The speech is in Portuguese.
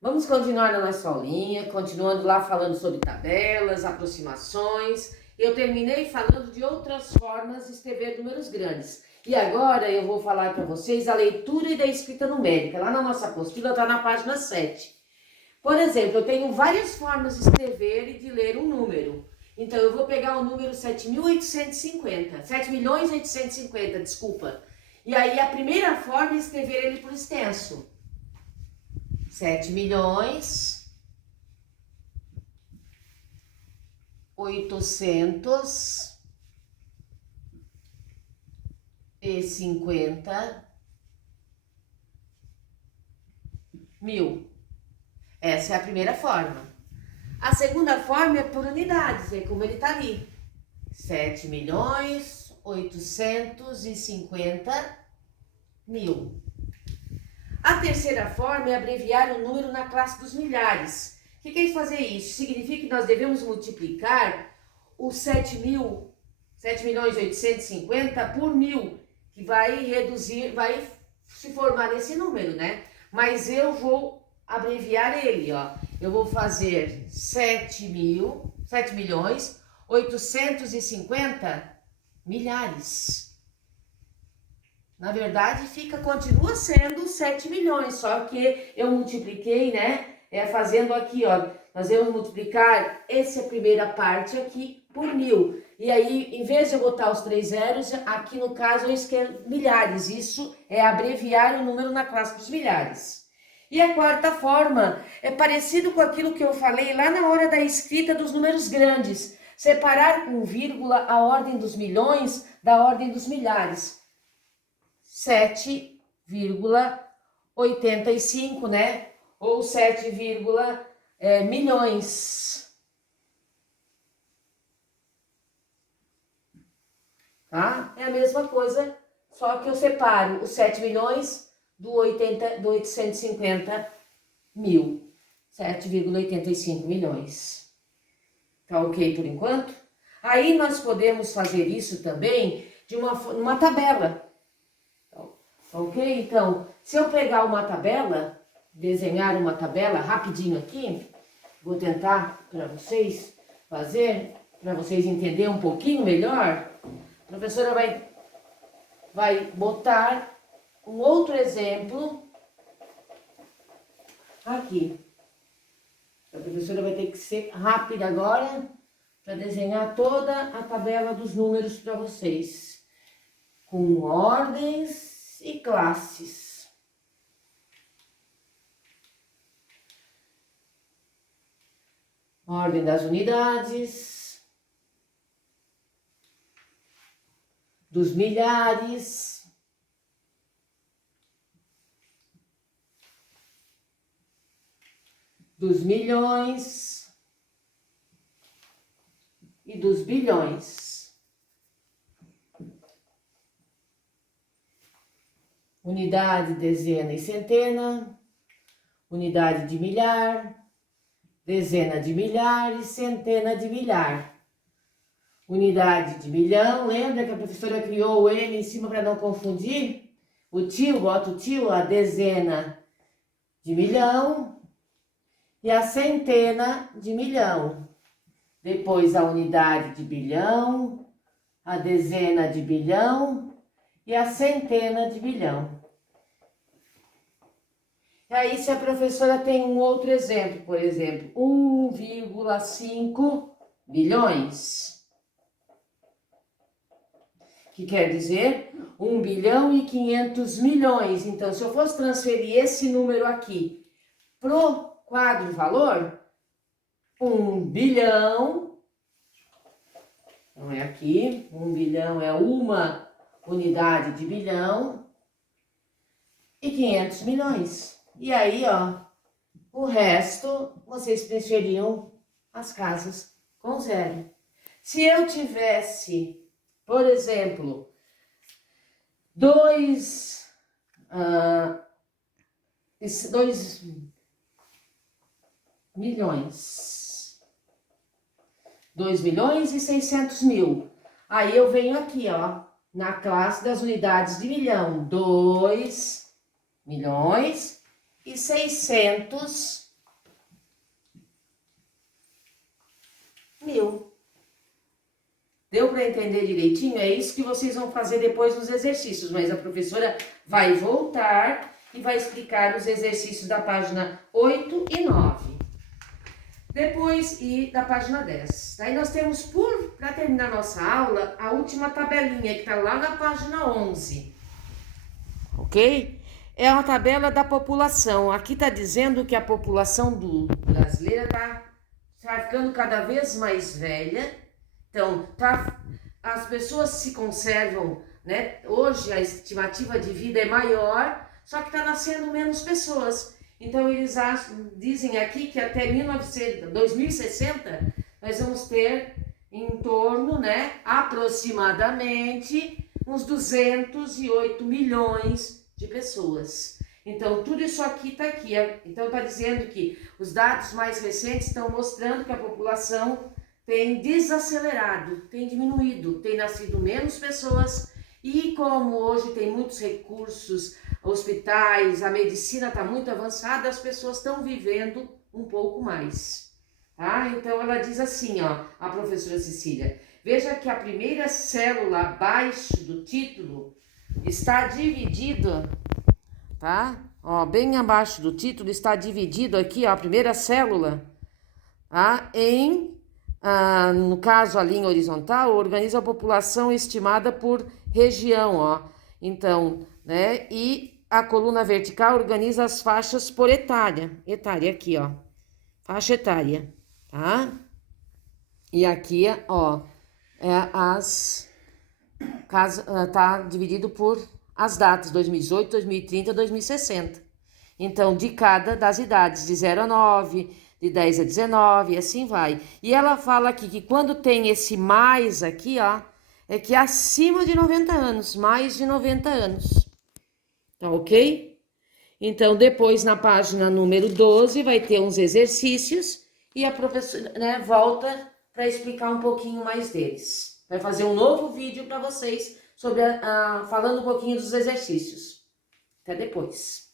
Vamos continuar na nossa aulinha, continuando lá falando sobre tabelas, aproximações. Eu terminei falando de outras formas de escrever números grandes. E agora eu vou falar para vocês a leitura e da escrita numérica. Lá na nossa apostila está na página 7. Por exemplo, eu tenho várias formas de escrever e de ler um número. Então eu vou pegar o número 7.850, 7.850, desculpa. E aí a primeira forma é escrever ele por extenso. 7.850.000. Essa é a primeira forma. A segunda forma é por unidades, é como ele está ali. 7.850.000. A terceira forma é abreviar o número na classe dos milhares. O que é isso fazer isso? Significa que nós devemos multiplicar o 7.850 por 1.000, que vai reduzir, vai se formar esse número, né? Mas eu vou abreviar ele, ó. Eu vou fazer 7.850 milhares. Na verdade, continua sendo 7 milhões, só que eu multipliquei, né? Fazendo aqui, ó, nós vamos multiplicar essa primeira parte aqui por 1.000. E aí, em vez de eu botar os 3 zeros, aqui no caso eu escrevo milhares. Isso é abreviar o número na classe dos milhares. E a quarta forma é parecido com aquilo que eu falei lá na hora da escrita dos números grandes. Separar com vírgula a ordem dos milhões da ordem dos milhares. 7,85, né? Ou 7, milhões. Tá? É a mesma coisa, só que eu separo os 7 milhões do 850 mil. 7,85 milhões. Tá ok por enquanto? Aí nós podemos fazer isso também de uma tabela. Ok? Então, se eu pegar uma tabela, desenhar uma tabela rapidinho aqui, vou tentar para vocês fazer, para vocês entenderem um pouquinho melhor. A professora vai botar um outro exemplo aqui. A professora vai ter que ser rápida agora para desenhar toda a tabela dos números para vocês, com ordens e classes. Ordem das unidades, dos milhares, dos milhões e dos bilhões. Unidade, dezena e centena, unidade de milhar, dezena de milhar e centena de milhar. Unidade de milhão, lembra que a professora criou o M em cima para não confundir? O tio, bota o tio, a dezena de milhão e a centena de milhão. Depois a unidade de bilhão, a dezena de bilhão e a centena de bilhão. E aí, se a professora tem um outro exemplo, por exemplo, 1,5 bilhões, que quer dizer 1 bilhão e 500 milhões. Então, se eu fosse transferir esse número aqui pro quadro valor, 1 bilhão, não é aqui, 1 bilhão é uma unidade de bilhão, e 500 milhões. E aí, ó, o resto vocês preencheriam as casas com zero. Se eu tivesse, por exemplo, 2 milhões, 2 milhões e 600 mil, aí eu venho aqui, ó, na classe das unidades de milhão, 2 milhões e 600 1.000. Deu para entender direitinho? É isso que vocês vão fazer depois nos exercícios, mas a professora vai voltar e vai explicar os exercícios da página 8 e 9. Depois, e da página 10. Daí nós temos, para terminar nossa aula, a última tabelinha que está lá na página 11. Ok? É uma tabela da população. Aqui está dizendo que a população brasileira está ficando cada vez mais velha. Então, as pessoas se conservam, né? Hoje a estimativa de vida é maior, só que está nascendo menos pessoas. Então, eles dizem aqui que até 2060 nós vamos ter em torno, né, aproximadamente, uns 208 milhões de pessoas. Então, tudo isso aqui está aqui. Então, está dizendo que os dados mais recentes estão mostrando que a população tem desacelerado, tem diminuído, tem nascido menos pessoas e como hoje tem muitos recursos, hospitais, a medicina está muito avançada, as pessoas estão vivendo um pouco mais. Tá? Então ela diz assim, ó, a professora Cecília, veja que a primeira célula abaixo do título está dividido, tá? Ó, bem abaixo do título está dividido aqui, ó, a primeira célula, tá? No caso, a linha horizontal organiza a população estimada por região, ó. Então, né? E a coluna vertical organiza as faixas por etária aqui, ó. Faixa etária, tá? E aqui, ó, tá dividido por as datas 2018, 2030, 2060. Então, de cada das idades, de 0 a 9, de 10 a 19, e assim vai. E ela fala aqui que quando tem esse mais aqui, ó, é que é acima de 90 anos, mais de 90 anos. Tá ok? Então, depois na página número 12 vai ter uns exercícios e a professora, né, volta para explicar um pouquinho mais deles. Vai fazer um novo vídeo para vocês sobre falando um pouquinho dos exercícios. Até depois.